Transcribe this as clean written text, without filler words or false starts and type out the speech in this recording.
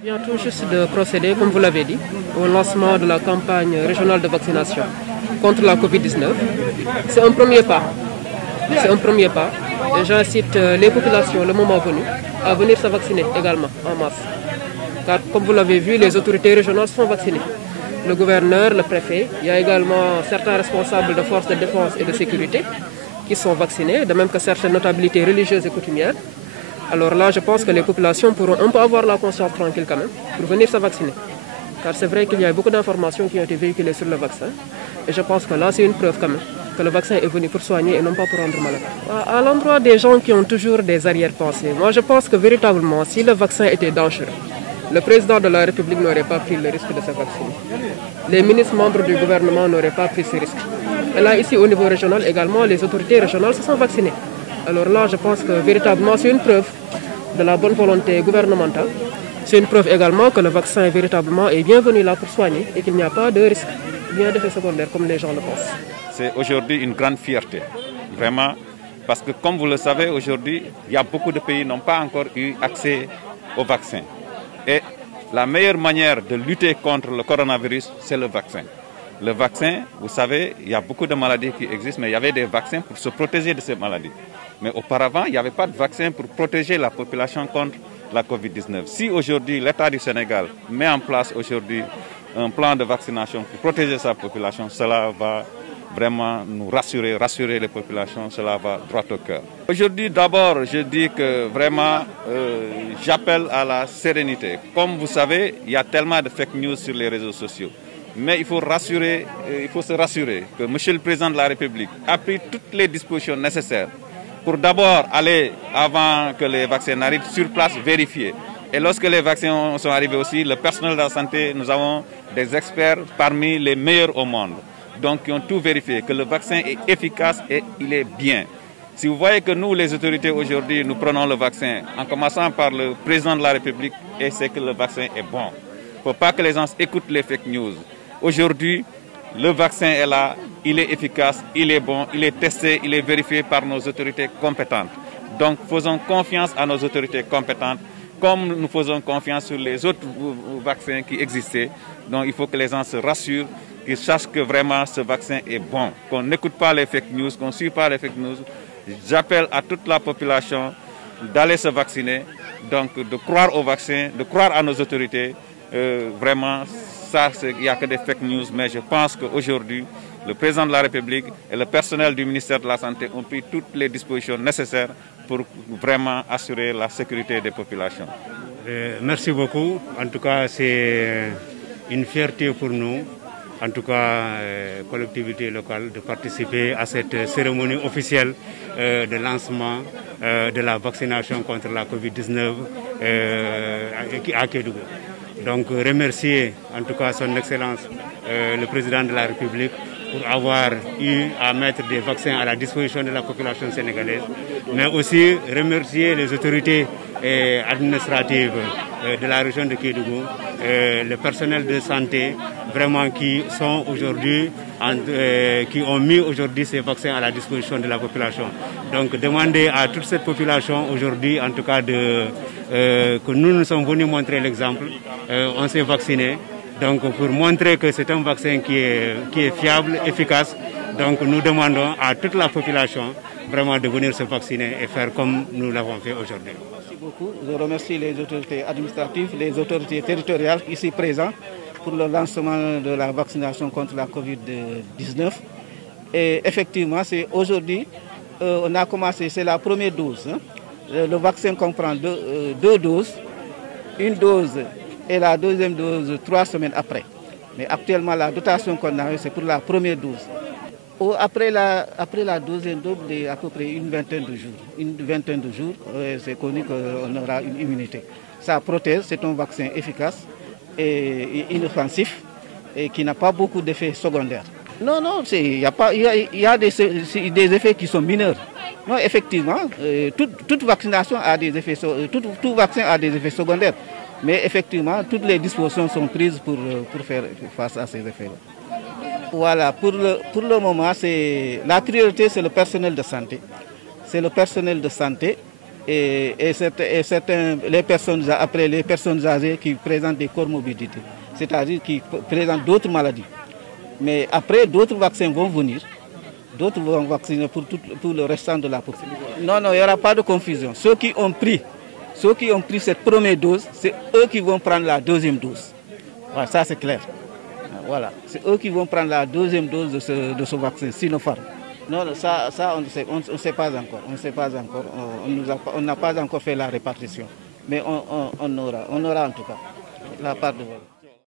On vient tout juste de procéder, comme vous l'avez dit, au lancement de la campagne régionale de vaccination contre la Covid-19. C'est un premier pas. C'est un premier pas. Et j'incite les populations, le moment venu, à venir se vacciner également en masse. Car comme vous l'avez vu, les autorités régionales sont vaccinées. Le gouverneur, le préfet, il y a également certains responsables de forces de défense et de sécurité qui sont vaccinés, de même que certaines notabilités religieuses et coutumières. Alors là, je pense que les populations pourront un peu avoir la conscience tranquille quand même pour venir se vacciner. Car c'est vrai qu'il y a beaucoup d'informations qui ont été véhiculées sur le vaccin. Et je pense que là, c'est une preuve quand même que le vaccin est venu pour soigner et non pas pour rendre malade. À l'endroit des gens qui ont toujours des arrière-pensées, moi je pense que véritablement, si le vaccin était dangereux, le président de la République n'aurait pas pris le risque de se vacciner. Les ministres membres du gouvernement n'auraient pas pris ce risque. Et là, ici, au niveau régional également, les autorités régionales se sont vaccinées. Alors là, je pense que véritablement, c'est une preuve de la bonne volonté gouvernementale. C'est une preuve également que le vaccin véritablement est bienvenu là pour soigner et qu'il n'y a pas de risque, bien d'effets secondaires comme les gens le pensent. C'est aujourd'hui une grande fierté, vraiment, parce que comme vous le savez, aujourd'hui, il y a beaucoup de pays qui n'ont pas encore eu accès au vaccin. Et la meilleure manière de lutter contre le coronavirus, c'est le vaccin. Le vaccin, vous savez, il y a beaucoup de maladies qui existent, mais il y avait des vaccins pour se protéger de ces maladies. Mais auparavant, il n'y avait pas de vaccin pour protéger la population contre la Covid-19. Si aujourd'hui l'État du Sénégal met en place aujourd'hui un plan de vaccination pour protéger sa population, cela va vraiment nous rassurer les populations, cela va droit au cœur. Aujourd'hui, d'abord, je dis que vraiment, j'appelle à la sérénité. Comme vous savez, il y a tellement de fake news sur les réseaux sociaux. Mais il faut se rassurer que M. le Président de la République a pris toutes les dispositions nécessaires pour d'abord aller, avant que les vaccins arrivent, sur place, vérifier. Et lorsque les vaccins sont arrivés aussi, le personnel de la santé, nous avons des experts parmi les meilleurs au monde. Donc, qui ont tout vérifié, que le vaccin est efficace et il est bien. Si vous voyez que nous, les autorités, aujourd'hui, nous prenons le vaccin, en commençant par le président de la République, et c'est que le vaccin est bon. Il ne faut pas que les gens écoutent les fake news. Aujourd'hui, le vaccin est là, il est efficace, il est bon, il est testé, il est vérifié par nos autorités compétentes. Donc, faisons confiance à nos autorités compétentes, comme nous faisons confiance sur les autres vaccins qui existaient. Donc, il faut que les gens se rassurent, qu'ils sachent que vraiment ce vaccin est bon, qu'on n'écoute pas les fake news, qu'on ne suit pas les fake news. J'appelle à toute la population d'aller se vacciner, donc de croire au vaccin, de croire à nos autorités. Vraiment, ça, il n'y a que des fake news, mais je pense qu'aujourd'hui, le président de la République et le personnel du ministère de la Santé ont pris toutes les dispositions nécessaires pour vraiment assurer la sécurité des populations. Merci beaucoup. En tout cas, c'est une fierté pour nous, en tout cas collectivité locale, de participer à cette cérémonie officielle de lancement de la vaccination contre la Covid-19 à Kédougou. Donc remercier en tout cas son Excellence le Président de la République pour avoir eu à mettre des vaccins à la disposition de la population sénégalaise, mais aussi remercier les autorités administratives de la région de Kédougou, le personnel de santé, vraiment qui sont aujourd'hui, qui ont mis aujourd'hui ces vaccins à la disposition de la population. Donc demander à toute cette population aujourd'hui, en tout cas, que nous sommes venus montrer l'exemple. On s'est vacciné. Donc pour montrer que c'est un vaccin qui est fiable, efficace, donc nous demandons à toute la population vraiment de venir se vacciner et faire comme nous l'avons fait aujourd'hui. Merci beaucoup. Je remercie les autorités administratives, les autorités territoriales ici présentes pour le lancement de la vaccination contre la Covid-19. Et effectivement, c'est aujourd'hui, on a commencé, c'est la première dose. Hein. Le vaccin comprend deux doses, une dose et la deuxième dose 3 semaines après. Mais actuellement, la dotation qu'on a, c'est pour la première dose. Après la deuxième dose, il y a à peu près une vingtaine de jours, c'est connu qu'on aura une immunité. Ça protège, c'est un vaccin efficace et inoffensif et qui n'a pas beaucoup d'effets secondaires. Non, il y a des effets qui sont mineurs. Non, effectivement, toute vaccination a des effets, tout vaccin a des effets secondaires. Mais effectivement, toutes les dispositions sont prises pour faire face à ces effets-là. Voilà, pour le moment, la priorité, c'est le personnel de santé. C'est le personnel de santé et les personnes âgées qui présentent des comorbidités, c'est-à-dire qui présentent d'autres maladies. Mais après, d'autres vaccins vont venir, d'autres vont vacciner pour le restant de la population. Non, il n'y aura pas de confusion. Ceux qui ont pris cette première dose, c'est eux qui vont prendre la deuxième dose. Voilà, ça c'est clair. Voilà, c'est eux qui vont prendre la deuxième dose de ce vaccin, Sinopharm. Non, ça on ne sait pas encore. On ne sait pas encore. On n'a pas encore fait la répartition. Mais on aura en tout cas la part de vol.